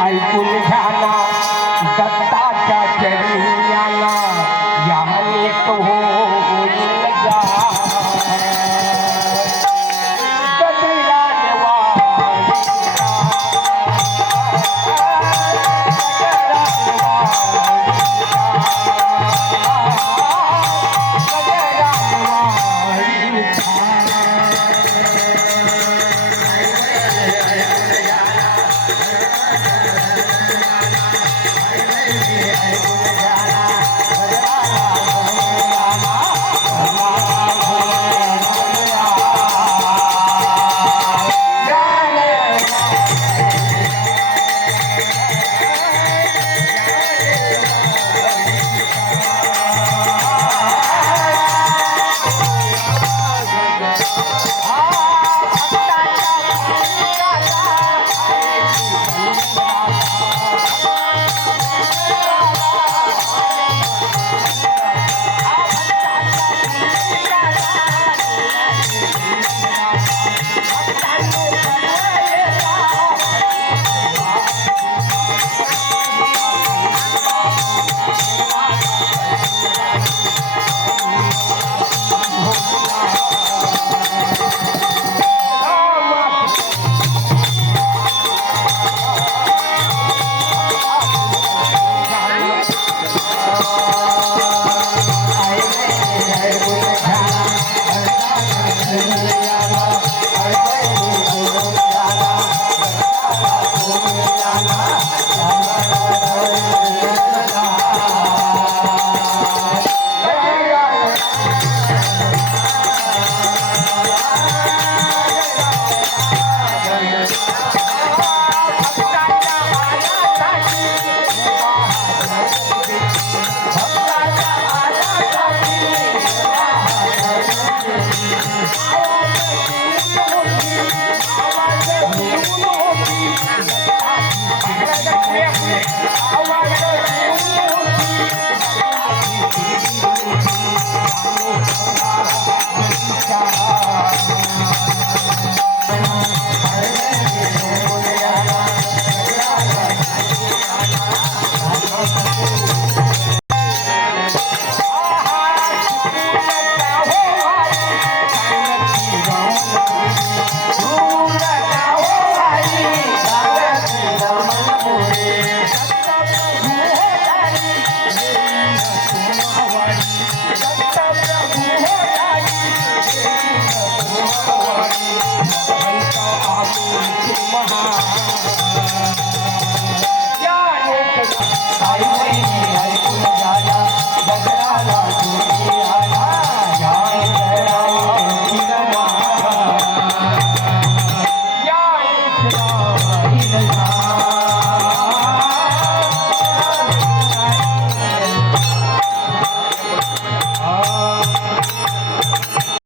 আইকুল Ghat I'm my heart.